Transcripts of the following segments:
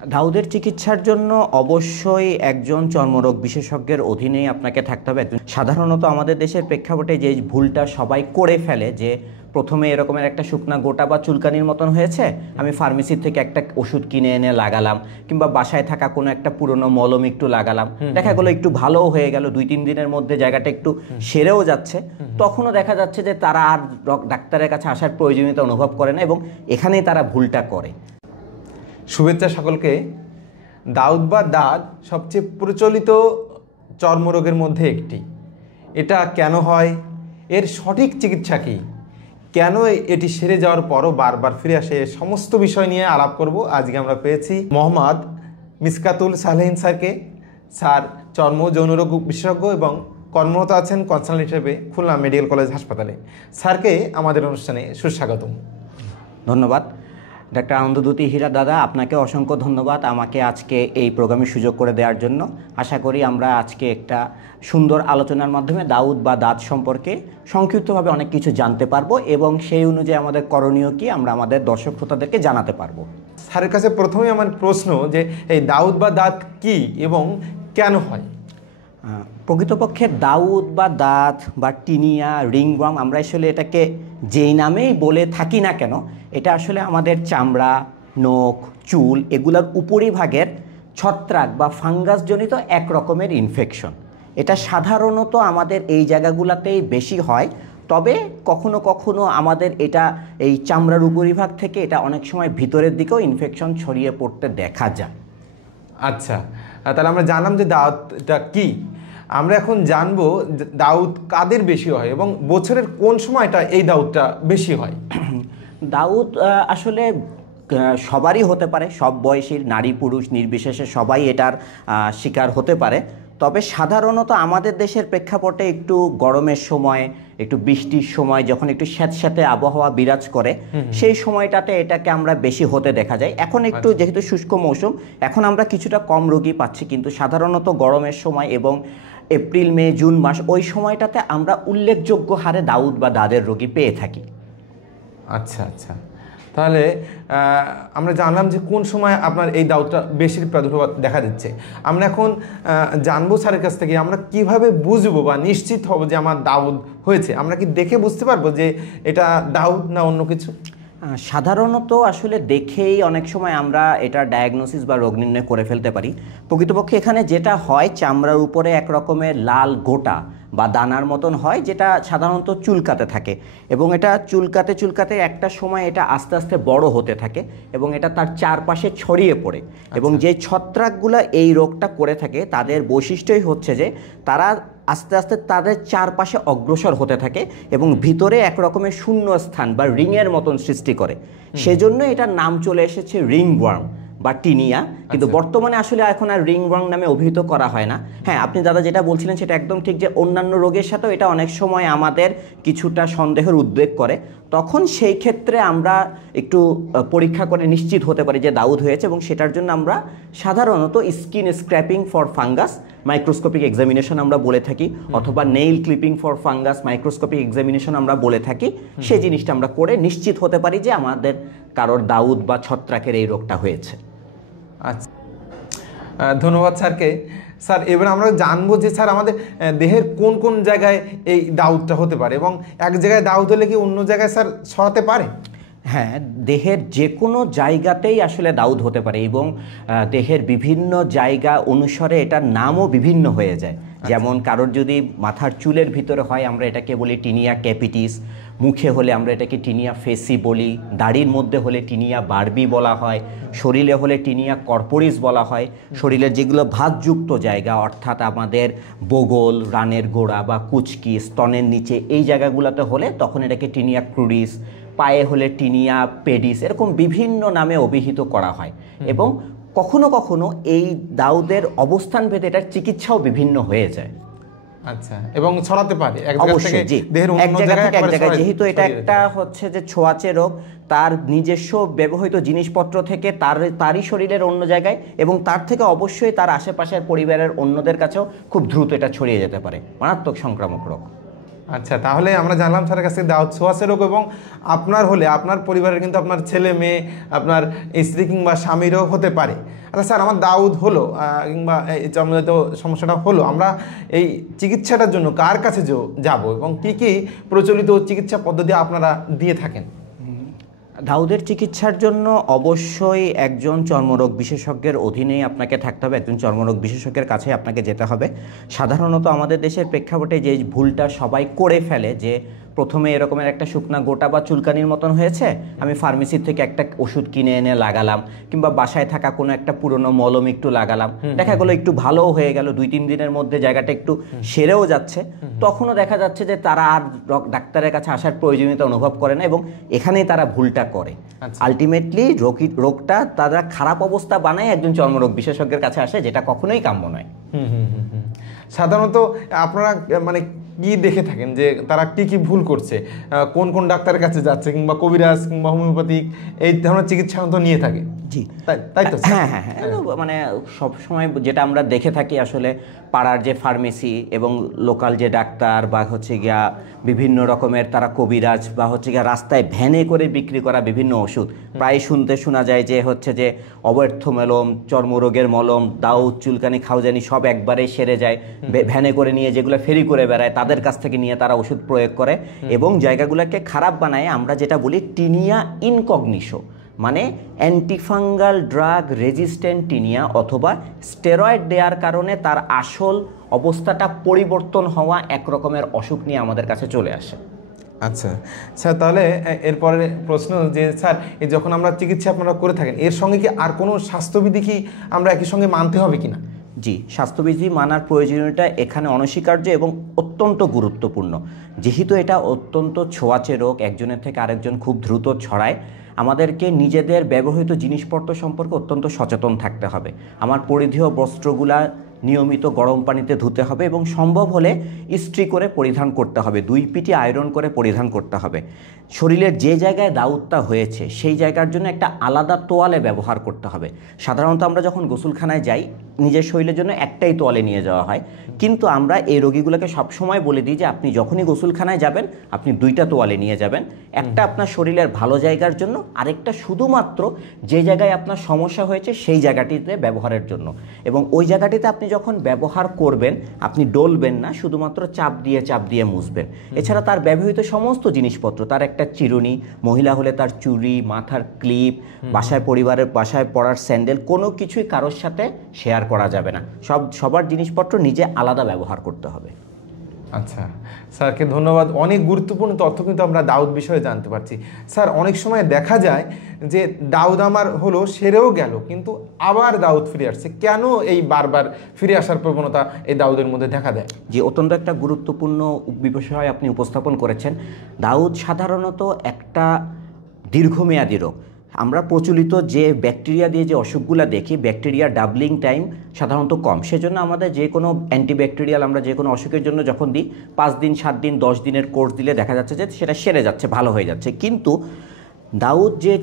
দাউদের চিকিৎসার জন্য অবশ্যই একজন চর্মরোগ বিশেষজ্ঞের অধীনেই আপনাকে থাকতে হবে। সাধারণত আমাদের দেশের প্রেক্ষাপটে যে ভুলটা সবাই করে ফেলে যে প্রথমে এরকমের একটা শুকনা গোটা বা চুলকানির মতন হয়েছে, আমি ফার্মেসির থেকে একটা ওষুধ কিনে এনে লাগালাম, কিংবা বাসায় থাকা কোনো একটা পুরনো মলম একটু লাগালাম, দেখা গেলো একটু ভালোও হয়ে গেল, 2-3 দিনের মধ্যে জায়গাটা একটু সেরেও যাচ্ছে, তখনও দেখা যাচ্ছে যে তারা আর ডাক্তারের কাছে আসার প্রয়োজনীয়তা অনুভব করে না এবং এখানেই তারা ভুলটা করে। শুভেচ্ছা সকলকে। দাউদ বা দাঁত সবচেয়ে প্রচলিত চর্মরোগের মধ্যে একটি। এটা কেন হয়, এর সঠিক চিকিৎসা কী, কেন এটি সেরে যাওয়ার পরও বারবার ফিরে আসে, সমস্ত বিষয় নিয়ে আলাপ করব। আজকে আমরা পেয়েছি মোহাম্মদ মিসকাতুল সালেহীন স্যারকে। স্যার চর্ম যৌনরোগ বিশেষজ্ঞ এবং কর্মরত আছেন কনসালটেন্ট হিসেবে খুলনা মেডিকেল কলেজ হাসপাতালে। স্যারকে আমাদের অনুষ্ঠানে সুস্বাগতম। ধন্যবাদ। ডাক্তার আনন্দদ্যুতি হীরা দাদা, আপনাকে অসংখ্য ধন্যবাদ আমাকে আজকে এই প্রোগ্রামের সুযোগ করে দেওয়ার জন্য। আশা করি আমরা আজকে একটা সুন্দর আলোচনার মাধ্যমে দাউদ বা দাঁত সম্পর্কে সংক্ষিপ্তভাবে অনেক কিছু জানতে পারবো এবং সেই অনুযায়ী আমাদের করণীয় কি আমরা আমাদের দর্শক শ্রোতাদেরকে জানাতে পারবো। স্যারের কাছে প্রথমেই আমার প্রশ্ন যে এই দাউদ বা দাঁত কি এবং কেন হয়? প্রকৃতপক্ষে দাউদ বা দাঁত বা টিনিয়া, রিংওয়ার্ম, আমরা আসলে এটাকে যেই নামেই বলে থাকি না কেন, এটা আসলে আমাদের চামড়া, নখ, চুল এগুলোর উপরিভাগের ছত্রাক বা ফাঙ্গাসজনিত এক রকমের ইনফেকশন। এটা সাধারণত আমাদের এই জায়গাগুলোতেই বেশি হয়, তবে কখনো কখনো আমাদের এটা এই চামড়ার উপরিভাগ থেকে এটা অনেক সময় ভিতরের দিকেও ইনফেকশন ছড়িয়ে পড়তে দেখা যায়। আচ্ছা, তাহলে আমরা জানলাম যে দাউদটা কি। আমরা এখন জানবো দাউদ কাদের বেশি হয় এবং বছরের কোন সময়টা এই দাউদটা বেশি হয়? দাউদ আসলে সবারই হতে পারে, সব বয়সীর নারী পুরুষ নির্বিশেষে সবাই এটার শিকার হতে পারে। তবে সাধারণত আমাদের দেশের প্রেক্ষাপটে একটু গরমের সময়, একটু বৃষ্টির সময়, যখন একটু স্যাঁতস্যাঁতে আবহাওয়া বিরাজ করে, সেই সময়টাতে এটাকে আমরা বেশি হতে দেখা যায়। এখন একটু যেহেতু শুষ্ক মৌসুম, এখন আমরা কিছুটা কম রোগী পাচ্ছি, কিন্তু সাধারণত গরমের সময় এবং এপ্রিল, মে, জুন মাস, ওই সময়টাতে আমরা উল্লেখযোগ্য হারে দাউদ বা দাঁতের রোগী পেয়ে থাকি। আচ্ছা আচ্ছা, তাহলে আমরা জানলাম যে কোন সময় আপনার এই দাউদটা বেশি প্রাদুর্ভাব দেখা দিচ্ছে। আমরা এখন জানবো স্যারের কাছ থেকে আমরা কিভাবে বুঝবো বা নিশ্চিত হব যে আমার দাউদ হয়েছে। আমরা কি দেখে বুঝতে পারবো যে এটা দাউদ না অন্য কিছু? সাধারণত আসলে দেখেই অনেক সময় আমরা এটা ডায়াগনোসিস বা রোগ নির্ণয় করে ফেলতে পারি। প্রকৃতপক্ষে এখানে যেটা হয়, চামড়ার উপরে এক রকমের লাল গোটা বা দানার মতন হয়, যেটা সাধারণত চুলকাতে থাকে এবং এটা চুলকাতে চুলকাতে একটা সময় এটা আস্তে আস্তে বড় হতে থাকে এবং এটা তার চারপাশে ছড়িয়ে পড়ে। এবং যে ছত্রাকগুলো এই রোগটা করে থাকে তাদের বৈশিষ্ট্যই হচ্ছে যে তারা আস্তে আস্তে তাদের চারপাশে অগ্রসর হতে থাকে এবং ভিতরে এক রকমের শূন্য স্থান বা রিংয়ের মতন সৃষ্টি করে। সেজন্য এটার নাম চলে এসেছে রিংওয়ার্ম বা টিনিয়া। কিন্তু বর্তমানে আসলে এখন আর রিংওয়ার্ম নামে অভিহিত করা হয় না। হ্যাঁ, আপনি দাদা যেটা বলছিলেন সেটা একদম ঠিক, যে অন্যান্য রোগের সাথেও এটা অনেক সময় আমাদের কিছুটা সন্দেহের উদ্বেগ করে। তখন সেই ক্ষেত্রে আমরা একটু পরীক্ষা করে নিশ্চিত হতে পারি যে দাউদ হয়েছে এবং সেটার জন্য আমরা সাধারণত skin scraping for fungus microscopic examination আমরা বলে থাকি, অথবা nail clipping for fungus microscopic examination আমরা বলে থাকি। সেই জিনিসটা আমরা করে নিশ্চিত হতে পারি যে আমাদের কারোর দাউদ বা ছত্রাকের এই রোগটা হয়েছে। আচ্ছা, ধন্যবাদ স্যারকে। স্যার, এবার আমরা জানবো যে স্যার আমাদের দেহের কোন কোন জায়গায় এই দাউদটা হতে পারে এবং এক জায়গায় দাউদ হলে কি অন্য জায়গায় স্যার ছড়াতে পারে? হ্যাঁ, দেহের যে কোনো জায়গাতেই আসলে দাউদ হতে পারে এবং দেহের বিভিন্ন জায়গা অনুসারে এটার নামও বিভিন্ন হয়ে যায়। যেমন কারোর যদি মাথার চুলের ভিতরে হয় আমরা এটাকে বলি টিনিয়া ক্যাপিটিস, মুখে হলে আমরা এটাকে টিনিয়া ফেসি বলি, দাড়ির মধ্যে হলে টিনিয়া বারবি বলা হয়, শরীরে হলে টিনিয়া কর্পোরিস বলা হয়। শরীরের যেগুলো ভাঁজযুক্ত জায়গা, অর্থাৎ আমাদের বগল, রানের গোড়া বা কুচকি, স্তনের নিচে, এই জায়গাগুলোতে হলে তখন এটাকে টিনিয়া ক্রুরিস, পায়ে হলে টিনিয়া পেডিস, এরকম বিভিন্ন নামে অভিহিত করা হয়। এবং কখনো কখনো এই দাউদের অবস্থান ভেদে এটার চিকিৎসাও বিভিন্ন হয়ে যায়। আচ্ছা, এবং ছড়াতে পারে অবশ্যই, জি, এক জায়গা থেকে এক জায়গায়। যেহেতু এটা একটা হচ্ছে যে ছোঁয়াচে রোগ, তার নিজস্ব ব্যবহৃত জিনিসপত্র থেকে তারই শরীরের অন্য জায়গায় এবং তার থেকে অবশ্যই তার আশেপাশের পরিবারের অন্যদের কাছেও খুব দ্রুত এটা ছড়িয়ে যেতে পারে। মারাত্মক সংক্রামক রোগ। আচ্ছা, তাহলে আমরা জানলাম স্যারের কাছে দাউদ ছোঁয়াচে রোগ, এবং আপনার হলে আপনার পরিবারের কিন্তু আপনার ছেলে মেয়ে, আপনার স্ত্রী কিংবা স্বামীরও হতে পারে। আচ্ছা স্যার, আমার দাউদ হলো কিংবা এই জন্মজাত সমস্যাটা হলো, আমরা এই চিকিৎসাটার জন্য কার কাছে যাব এবং কি কি প্রচলিত চিকিৎসা পদ্ধতি আপনারা দিয়ে থাকেন? দাউদের চিকিৎসার জন্য অবশ্যই একজন চর্মরোগ বিশেষজ্ঞের অধীনেই আপনাকে থাকতে হবে, একজন চর্মরোগ বিশেষজ্ঞের কাছে আপনাকে যেতে হবে। সাধারণত আমাদের দেশের প্রেক্ষাপটে যে ভুলটা সবাই করে ফেলে, যে প্রথমে এরকমের একটা শুকনা গোটা বা চুলকানির মতন হয়েছে, আমি ফার্মেসি থেকে একটা ওষুধ কিনে এনে লাগালাম, কিংবা বাসায় থাকা কোনো একটা পুরনো মলম একটু লাগালাম, দেখা গেলো একটু ভালোও হয়ে গেল, 2-3 দিনের মধ্যে জায়গাটা একটু সেরেও যাচ্ছে, তখনও দেখা যাচ্ছে যে তারা আর ডাক্তারের কাছে আসার প্রয়োজনীয়তা অনুভব করে না, এবং এখানেই তারা ভুলটা করে। আলটিমেটলি রোগটা তারা খারাপ অবস্থা বানায় একজন চর্মরোগ বিশেষজ্ঞের কাছে আসে, যেটা কখনোই কাম্য নয়। সাধারণত আপনারা মানে কি দেখে থাকেন যে তারা কি কি ভুল করছে, কোন কোন ডাক্তারের কাছে যাচ্ছে, কিংবা কবিরাজ কিংবা হোমিওপ্যাথিক এই ধরনের চিকিৎসা তো নিয়ে থাকে? জি, তাই তো? হ্যাঁ হ্যাঁ হ্যাঁ, মানে সব সময় যেটা আমরা দেখে থাকি আসলে, পাড়ার যে ফার্মেসি এবং লোকাল যে ডাক্তার বা হচ্ছে গিয়া বিভিন্ন রকমের তারা কবিরাজ বা হচ্ছে গিয়া রাস্তায় ভ্যানে করে বিক্রি করা বিভিন্ন ওষুধ, প্রায় শোনা যায় যে হচ্ছে যে অব্যর্থ মলম, চর্মরোগের মলম, দাউদ, চুলকানি, খাউজানি সব একবারে সেরে যায়, ভ্যানে করে নিয়ে যেগুলো ফেরি করে বেড়ায় তাদের কাছ থেকে নিয়ে তারা ওষুধ প্রয়োগ করে এবং জায়গাগুলোকে খারাপ বানায়। আমরা যেটা বলি টিনিয়া ইনকগনিশো, মানে অ্যান্টিফাঙ্গাল ড্রাগ রেজিস্ট্যান্ট টিনিয়া, অথবা স্টেরয়েড দেওয়ার কারণে তার আসল অবস্থাটা পরিবর্তন হওয়া এক রকমের অসুখ নিয়ে আমাদের কাছে চলে আসে। আচ্ছা স্যার, তাহলে এরপরে প্রশ্ন যে স্যার, এই যখন আমরা চিকিৎসা আপনারা করে থাকেন, এর সঙ্গে কি আর কোনো স্বাস্থ্যবিধি কি আমরা একই সঙ্গে মানতে হবে কিনা? জি, স্বাস্থ্যবিধি মানার প্রয়োজনীয়তা এখানে অনস্বীকার্য এবং অত্যন্ত গুরুত্বপূর্ণ। যেহেতু এটা অত্যন্ত ছোঁয়াচে রোগ, একজনের থেকে আরেকজন খুব দ্রুত ছড়ায়, আমাদেরকে নিজেদের ব্যবহৃত জিনিসপত্র সম্পর্কে অত্যন্ত সচেতন থাকতে হবে। আমার পরিধেয় বস্ত্রগুলা নিয়মিত গরম পানিতে ধুতে হবে এবং সম্ভব হলে ইস্ত্রি করে পরিধান করতে হবে, 2 পিটি আয়রন করে পরিধান করতে হবে। শরীরের যে জায়গায় দাউদটা হয়েছে সেই জায়গার জন্য একটা আলাদা তোয়ালে ব্যবহার করতে হবে। সাধারণত আমরা যখন গোসলখানায় যাই নিজের শরীরের জন্য একটাই তোয়ালে নিয়ে যাওয়া হয়, কিন্তু আমরা এই রোগীগুলোকে সবসময় বলে দিই যে আপনি যখনই গোসলখানায় যাবেন আপনি 2টা তোয়ালে নিয়ে যাবেন, একটা আপনার শরীরের ভালো জায়গার জন্য, আরেকটা শুধুমাত্র যে জায়গায় আপনার সমস্যা হয়েছে সেই জায়গাটিতে ব্যবহারের জন্য। এবং ওই জায়গাটিতে আপনি যখন ব্যবহার করবেন আপনি ডলবেন না, শুধুমাত্র চাপ দিয়ে মুছবেন। এছাড়া তার ব্যবহৃত সমস্ত জিনিসপত্র, তার একটা চিরুনি, মহিলা হলে তার চুড়ি, মাথার ক্লিপ, বাসায় পরার স্যান্ডেল, কোনো কিছুই কারোর সাথে শেয়ার করা যাবে না। সবার জিনিসপত্র নিজে আলাদা ব্যবহার করতে হবে। আচ্ছা স্যারকে ধন্যবাদ, অনেক গুরুত্বপূর্ণ তথ্য কিন্তু আমরা দাউদ বিষয়ে জানতে পারছি। স্যার, অনেক সময় দেখা যায় যে দাউদ আমার হলো, সেরেও গেল, কিন্তু আবার দাউদ ফিরে আসছে, কেন এই বারবার ফিরে আসার প্রবণতা এই দাউদের মধ্যে দেখা দেয়? যে অত্যন্ত একটা গুরুত্বপূর্ণ বিষয় আপনি উপস্থাপন করেছেন। দাউদ সাধারণত একটা দীর্ঘমেয়াদী রোগ। আমরা প্রচলিত যে ব্যাকটেরিয়া দিয়ে যে অসুখগুলো দেখি, ব্যাকটেরিয়া ডাবলিং টাইম সাধারণত কম, সেজন্য আমাদের যে কোনো অ্যান্টিব্যাকটেরিয়াল আমরা যে কোনো অসুখের জন্য যখন দিই 5 দিন 7 দিন 10 দিনের কোর্স দিলে দেখা যাচ্ছে যে সেটা সেরে যাচ্ছে, ভালো হয়ে যাচ্ছে। কিন্তু দাউদ যে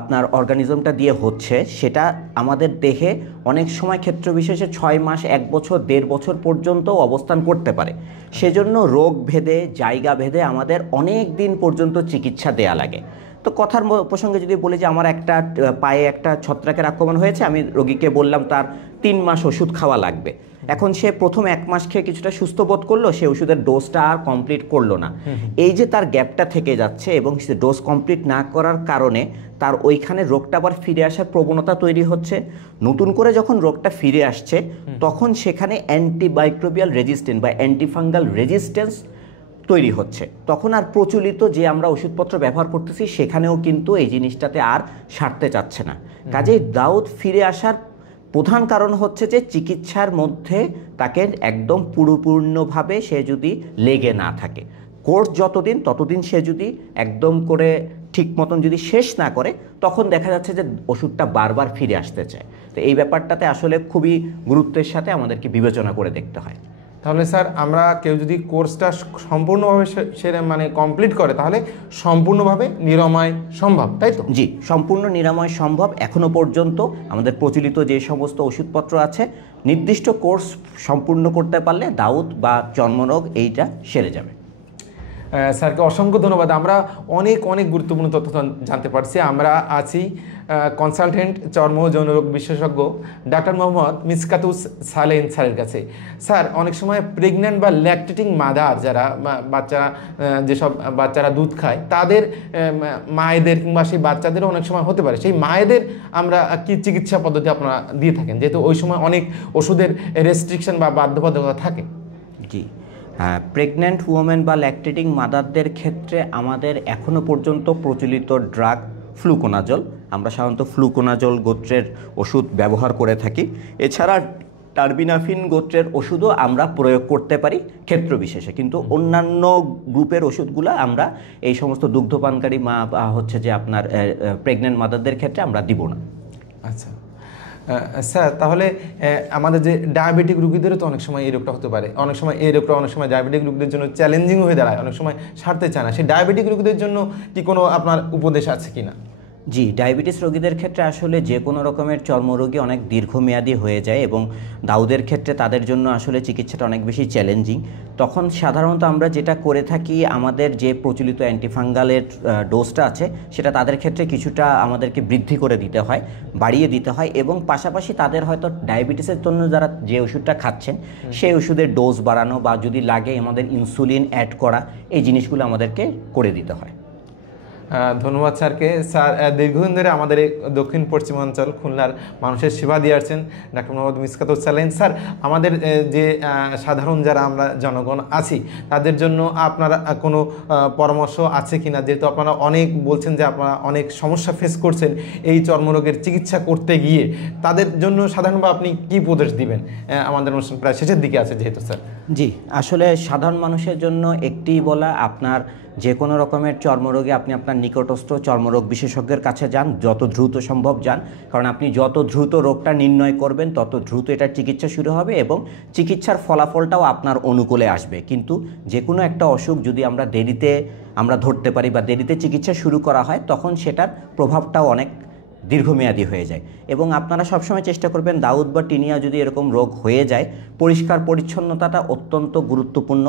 আপনার অর্গানিজমটা দিয়ে হচ্ছে সেটা আমাদের দেহে অনেক সময় ক্ষেত্র বিশেষে 6 মাস, 1 বছর, 1.5 বছর পর্যন্ত অবস্থান করতে পারে। সেজন্য রোগ ভেদে, জায়গা ভেদে আমাদের অনেক দিন পর্যন্ত চিকিৎসা দেয়া লাগে। তো কথার প্রসঙ্গে যদি বলি যে আমার একটা পায়ে একটা ছত্রাকের আক্রমণ হয়েছে, আমি রোগীকে বললাম তার 3 মাস ওষুধ খাওয়া লাগবে। এখন সে প্রথম 1 মাস খেয়ে কিছুটা সুস্থ বোধ করলো, সে ওষুধের ডোজটা আর কমপ্লিট করলো না। এই যে তার গ্যাপটা থেকে যাচ্ছে এবং সে ডোজ কমপ্লিট না করার কারণে তার ওইখানে রোগটা আবার ফিরে আসার প্রবণতা তৈরি হচ্ছে। নতুন করে যখন রোগটা ফিরে আসছে তখন সেখানে অ্যান্টিমাইক্রোবিয়াল রেজিস্ট্যান্স বা অ্যান্টিফাঙ্গাল রেজিস্ট্যান্স তৈরি হচ্ছে। তখন আর প্রচলিত যে আমরা ওষুধপত্র ব্যবহার করতেছি সেখানেও কিন্তু এই জিনিসটাতে আর সারতে চাচ্ছে না। কাজেই দাউদ ফিরে আসার প্রধান কারণ হচ্ছে যে চিকিৎসার মধ্যে তাকে একদম পুরোপূর্ণভাবে সে যদি লেগে না থাকে, কোর্স যতদিন ততদিন সে যদি একদম করে ঠিক মতন যদি শেষ না করে, তখন দেখা যাচ্ছে যে ওষুধটা বারবার ফিরে আসতে চায়। তো এই ব্যাপারটাতে আসলে খুবই গুরুত্বের সাথে আমাদেরকে বিবেচনা করে দেখতে হয়। তাহলে স্যার, আমরা কেউ যদি কোর্সটা সম্পূর্ণভাবে সেরে মানে কমপ্লিট করে তাহলে সম্পূর্ণভাবে নিরাময় সম্ভব, তাই তো? জি, সম্পূর্ণ নিরাময় সম্ভব। এখনও পর্যন্ত আমাদের প্রচলিত যে সমস্ত ওষুধপত্র আছে, নির্দিষ্ট কোর্স সম্পূর্ণ করতে পারলে দাউদ বা চর্মরোগ এইটা সেরে যাবে। স্যারকে অসংখ্য ধন্যবাদ। আমরা অনেক অনেক গুরুত্বপূর্ণ তথ্য জানতে পারছি। আমরা আছি কনসালটেন্ট চর্ম ও যৌনরোগ বিশেষজ্ঞ ডাক্তার মোহাম্মদ মিসকাতুস সালেহিন স্যারের কাছে। স্যার, অনেক সময় প্রেগন্যান্ট বা ল্যাকটেটিং মাদার যারা বাচ্চারা যেসব বাচ্চারা দুধ খায় তাদের মায়েদের কিংবা সেই বাচ্চাদেরও অনেক সময় হতে পারে, সেই মায়েদের আমরা কি চিকিৎসা পদ্ধতি আপনারা দিয়ে থাকেন, যেহেতু ওই সময় অনেক ওষুধের রেস্ট্রিকশন বা বাধ্যবাধকতা থাকে? জি, হ্যাঁ, প্রেগন্যান্ট ওমেন বা ল্যাকটেটিং মাদারদের ক্ষেত্রে আমাদের এখনও পর্যন্ত প্রচলিত ড্রাগ ফ্লুকোনাজল, আমরা সাধারণত ফ্লুকোনাজল গোত্রের ওষুধ ব্যবহার করে থাকি। এছাড়া টার্বিনাফিন গোত্রের ওষুধও আমরা প্রয়োগ করতে পারি ক্ষেত্র বিশেষে, কিন্তু অন্যান্য গ্রুপের ওষুধগুলো আমরা এই সমস্ত দুগ্ধপানকারী মা বা হচ্ছে যে আপনার প্রেগন্যান্ট মাদারদের ক্ষেত্রে আমরা দিব না। আচ্ছা স্যার, তাহলে আমাদের যে ডায়াবেটিক রোগীদেরও তো অনেক সময় এই রোগটা হতে পারে, অনেক সময় এই রোগটা অনেক সময় ডায়াবেটিক রোগীদের জন্য চ্যালেঞ্জিং হয়ে দাঁড়ায়, অনেক সময় সারতে চায় না। সেই ডায়াবেটিক রোগীদের জন্য কি কোনো আপনার উপদেশ আছে কি না? জি, ডায়াবেটিস রোগীদের ক্ষেত্রে আসলে যে কোনো রকমের চর্মরোগী অনেক দীর্ঘমেয়াদী হয়ে যায় এবং দাউদের ক্ষেত্রে তাদের জন্য আসলে চিকিৎসাটা অনেক বেশি চ্যালেঞ্জিং। তখন সাধারণত আমরা যেটা করে থাকি, আমাদের যে প্রচলিত অ্যান্টিফাঙ্গালের ডোজটা আছে সেটা তাদের ক্ষেত্রে কিছুটা আমাদেরকে বৃদ্ধি করে দিতে হয়, বাড়িয়ে দিতে হয়, এবং পাশাপাশি তাদের হয়তো ডায়াবেটিসের জন্য যারা যে ওষুধটা খাচ্ছেন সেই ওষুধের ডোজ বাড়ানো বা যদি লাগে আমাদের ইনসুলিন অ্যাড করা, এই জিনিসগুলো আমাদেরকে করে দিতে হয়। ধন্যবাদ স্যারকে। স্যার দীর্ঘদিন ধরে আমাদের এই দক্ষিণ পশ্চিমাঞ্চল খুলনার মানুষের সেবা দিয়ে আসছেন ডাক্তার মোহাম্মদ মিসকাতুস সালেহিন স্যার। আমাদের যে সাধারণ যারা আমরা জনগণ আছি তাদের জন্য আপনার কোনো পরামর্শ আছে কিনা, যেহেতু আপনারা অনেক বলছেন যে আপনারা অনেক সমস্যা ফেস করছেন এই চর্মরোগের চিকিৎসা করতে গিয়ে, তাদের জন্য সাধারণভাবে আপনি কী উপদেশ দিবেন? আমাদের অনুষ্ঠান প্রায় শেষের দিকে আছে যেহেতু স্যার। জি, আসলে সাধারণ মানুষের জন্য একটি বলা, আপনার যে কোনো রকমের চর্মরোগে আপনি আপনার নিকটস্থ চর্মরোগ বিশেষজ্ঞের কাছে যান, যত দ্রুত সম্ভব যান, কারণ আপনি যত দ্রুত রোগটা নির্ণয় করবেন তত দ্রুত এটার চিকিৎসা শুরু হবে এবং চিকিৎসার ফলাফলটাও আপনার অনুকূলে আসবে। কিন্তু যে কোনো একটা অসুখ যদি আমরা ধরতে পারি বা দেরিতে চিকিৎসা শুরু করা হয়, তখন সেটার প্রভাবটাও অনেক দীর্ঘমেয়াদী হয়ে যায়। এবং আপনারা সবসময় চেষ্টা করবেন, দাউদ বা টিনিয়া যদি এরকম রোগ হয়ে যায়, পরিষ্কার পরিচ্ছন্নতাটা অত্যন্ত গুরুত্বপূর্ণ।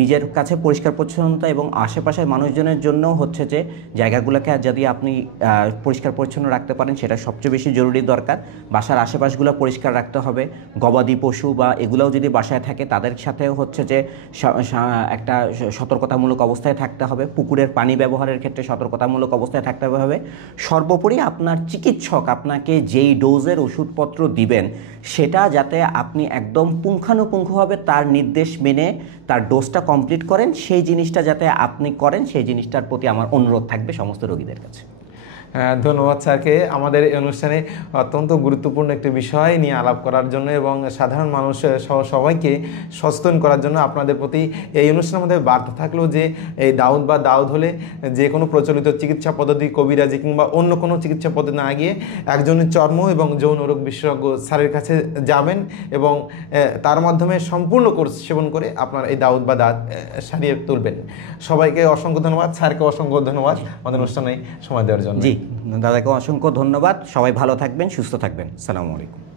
নিজের কাছে পরিষ্কার পরিচ্ছন্নতা এবং আশেপাশের মানুষজনের জন্য হচ্ছে যে জায়গাগুলোকে যদি আপনি পরিষ্কার পরিচ্ছন্ন রাখতে পারেন সেটা সবচেয়ে বেশি জরুরি দরকার। বাসার আশেপাশগুলো পরিষ্কার রাখতে হবে। গবাদি পশু বা এগুলোও যদি বাসায় থাকে তাদের সাথেও হচ্ছে যে একটা সতর্কতামূলক অবস্থায় থাকতে হবে। পুকুরের পানি ব্যবহারের ক্ষেত্রে সতর্কতামূলক অবস্থায় থাকতে হবে। সর্বোপরি আপনার চিকিৎসক আপনাকে যেই ডোজের ওষুধপত্র দিবেন সেটা যাতে আপনি একদম পুঙ্খানুপুঙ্খভাবে তার নির্দেশ মেনে তার ডোজটা কমপ্লিট করেন, সেই জিনিসটা যাতে আপনি করেন, সেই জিনিসটার প্রতি আমার অনুরোধ থাকবে সমস্ত রোগীদের কাছে। ধন্যবাদ স্যারকে আমাদের এই অনুষ্ঠানে অত্যন্ত গুরুত্বপূর্ণ একটি বিষয় নিয়ে আলাপ করার জন্য এবং সাধারণ মানুষ সহ সবাইকে সচেতন করার জন্য। আপনাদের প্রতি এই অনুষ্ঠানের মধ্যে বার্তা থাকলো যে এই দাউদ বা দাউদ হলে যে কোনো প্রচলিত চিকিৎসা পদ্ধতি, কবিরাজি কিংবা অন্য কোনো চিকিৎসা পদ্ধতি না গিয়ে একজনের চর্ম এবং যৌন রোগ বিশেষজ্ঞ স্যারের কাছে যাবেন এবং তার মাধ্যমে সম্পূর্ণ কোর্স সেবন করে আপনার এই দাউদ বা দাঁত সারিয়ে তুলবেন। সবাইকে অসংখ্য ধন্যবাদ, স্যারকে অসংখ্য ধন্যবাদ আমাদের অনুষ্ঠানে সময় দেওয়ার জন্য। জি, দাদাকে অসংখ্য ধন্যবাদ। সবাই ভালো থাকবেন, সুস্থ থাকবেন। আসসালামু আলাইকুম।